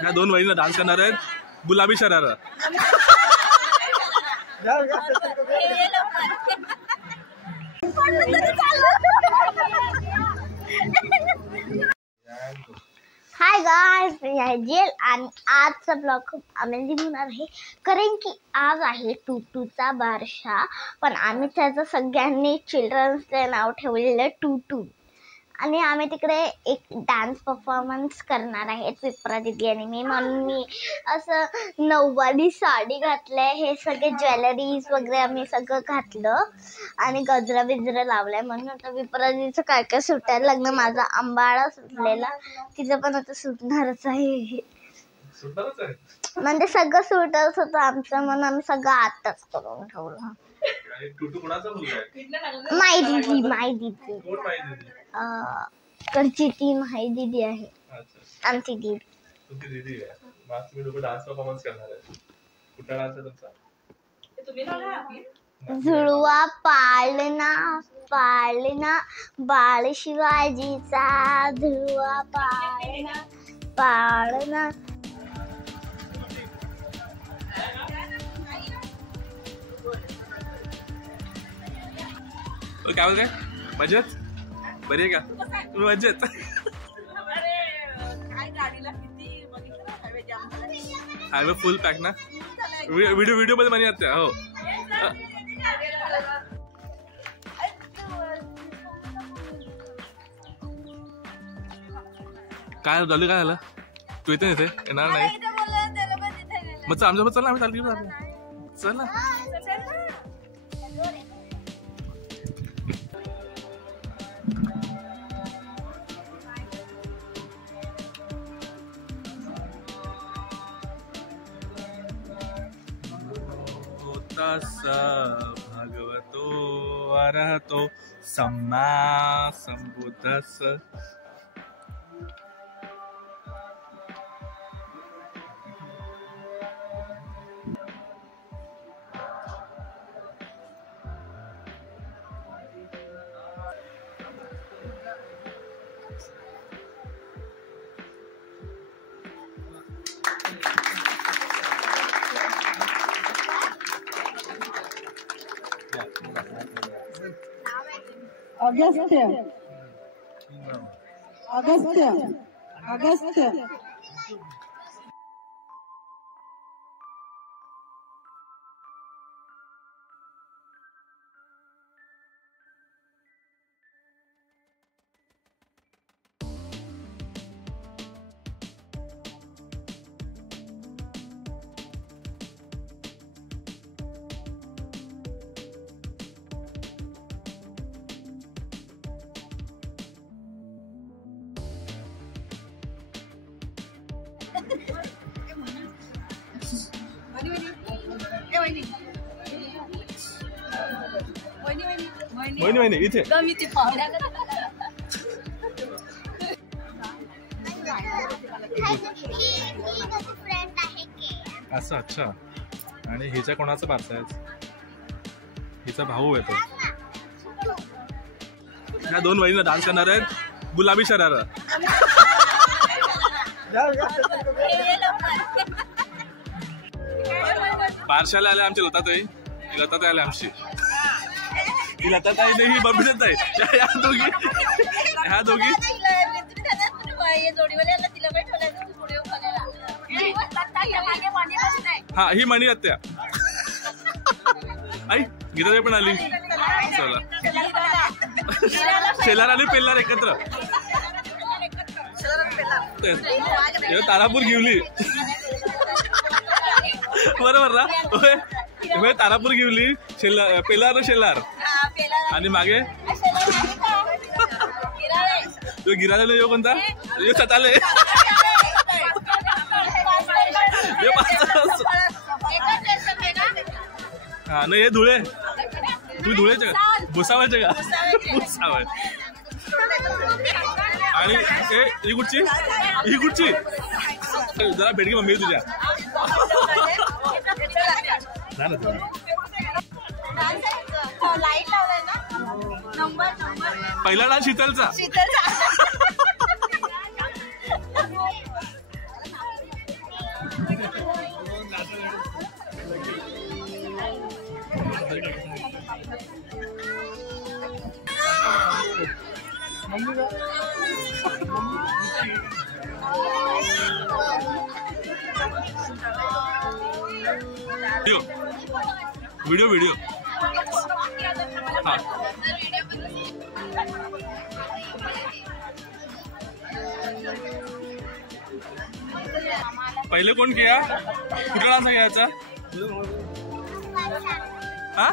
ह्या दोन वहिनीला डान्स करणार आहेत गुलाबी शरारा. हाय गाइस, मी आहे जेल आणि आजचा ब्लॉग खूप अमेझिंग होणार आहे कारण की आज आहे टूटूचा बारशा. पण आम्ही त्याचं सगळ्यांनी चिल्ड्रन्स डे नाव ठेवलेलं टूटू आणि आम्ही तिकडे एक डान्स परफॉर्मन्स करणार आहेत विप्रा दीदी आणि मी. म्हणून मी असं नऊवारी साडी घातलं आहे, हे सगळे ज्वेलरीज वगैरे आम्ही सगळं घातलं आणि गजरा बिजरा लावलाय. म्हणून आता विप्रा दीदीचं काय काय सुटायला लागलं. माझा आंबाळा सुटलेला, तिचं पण आता सुटणारच आहे. म्हणजे सगळं सुटच होतं आमचं, म्हणून आम्ही सगळं आताच करून ठेवलं. माई दीदी कडची ती माई दीदी आहे आमची दीदी. झुळवा पाळणा पाळणा बाळ शिवाजीचा, झुळवा पाळणा पाळणा. काय बोलते मजेत? बरी आहे का तुम्ही? मजेत. हायवे फुल पॅक ना. व्हिडिओ मध्ये म्हणे आता. हो काय झालं? काय झालं? तू येते इथे येणार नाही मग आमच्या चल ना, आम्ही चालू चल ना. भगवतो अरहतो सम्मा संबुद्धस्स. अगस्त्य अगस्त्य अगस्त्य. वहिनी इथे असं. अच्छा. आणि हिच्या कोणाचा बारसा आहे? हिचा भाऊ येतो. ह्या दोन वहिनीला डान्स करणार आहेत गुलाबी शरारा. बारशाला आले आमची लताताई. लताताई आले आमची. ही लताताई नाही, ही बबीताई आहे. ह्या दोघी हा ही मणी आत्या. आई गीताताई पण आली. चला शेलार आली पेलणार एकत्र. तारापूर घेवली बरोबर ना. तारापूर घेवली पेलार शेलार आणि मागे तो गिराले यो कोणता यो सताले. हा नाही हे धुळे. तुम्ही धुळेचे का? भुसावळचे का? भुसावळ. आणि ही कुठची जरा भेटकी मम्मी तुझ्या. पहिला डान्स शीतलचा. व्हिडिओ हा. पहिले कोण किया? कुठला डान्स घ्यायचा? हा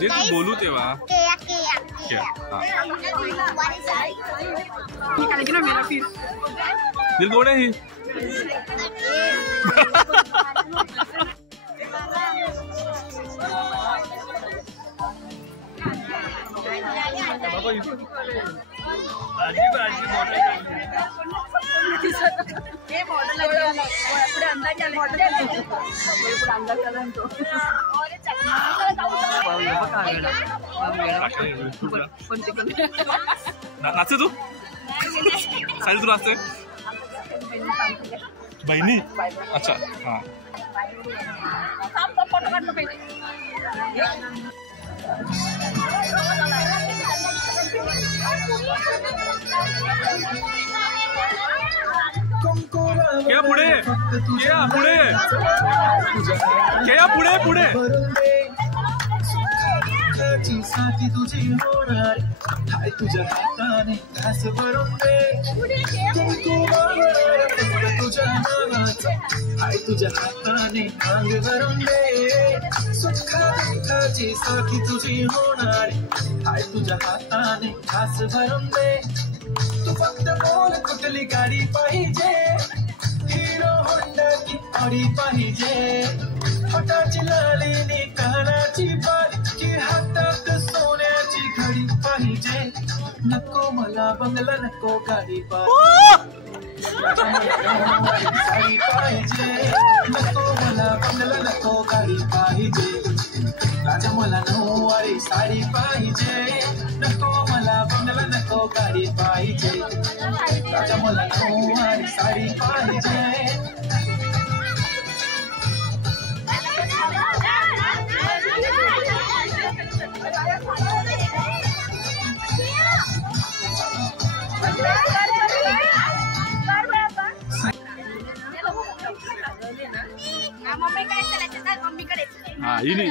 जे तू बोलू तेव्हा दिल कोण आहे ही? नाचते तू? साडी तू नाचते? बहिणी? अच्छा हा. क्या पुढे साथी तुझी होणार हाय तुझ्या हाताने घास भरून दे तुझ्या नावाचा हाय तुझ्या हाताने अंग भरून दे सुखाची साथी तुझी होणार हाय तुझ्या हाताने घास भरून दे तू फक्त बोल कुठली गाडी पाहिजे हिरो होंडा की ऑडी पाहिजे फटाची लालीने कानाची बारीची हातात सोन्याची घडी पाहिजे नको मला बंगला नको गाडी साडी पाहिजे नको मला बंगला नको गाडी पाहिजे राजा मला नऊवारी साडी पाहिजे नको मला बंगला नको गाडी पाहिजे राजा मला नऊवारी साडी पाहिजे हा इनी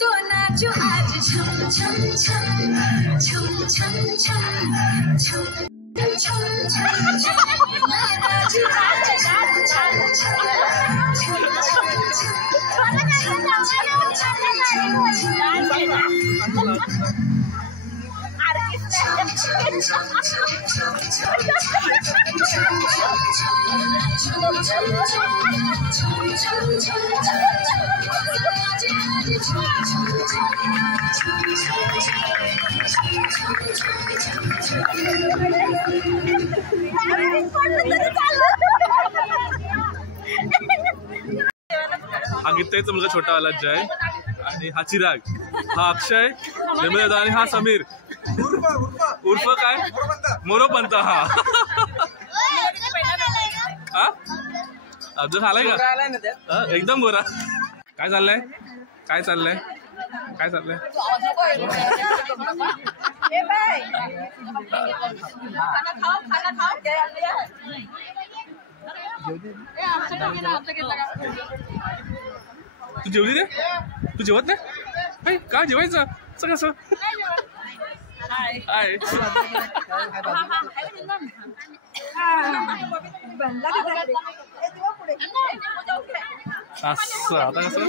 तो नाचो आज छम छम छम छम छम छम छम छम छम छम नाचो आज छम छम छम छम हा गीताचा मुलगा छोटा वाला जय आणि हा चिराग, हा अक्षय निर्मला आणि हा समीर उर्फ काय मोरोपंत. हा अजून आलाय का? एकदम गोरा. काय चाललंय काय चाललंय काय चाललंय? तू जेवली रे? तू जेवत नाही का? जेवायचं कसं? हाय असं आता कसं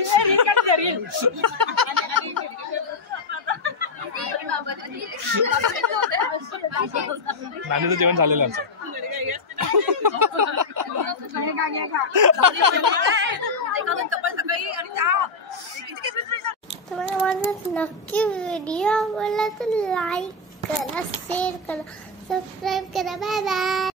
नानीचं जेवण झालेलं आमचं. तुम्हाला माझा नक्की व्हिडिओ आवडला तर लाईक करा, शेअर करा, सबस्क्राईब करा. Bye bye.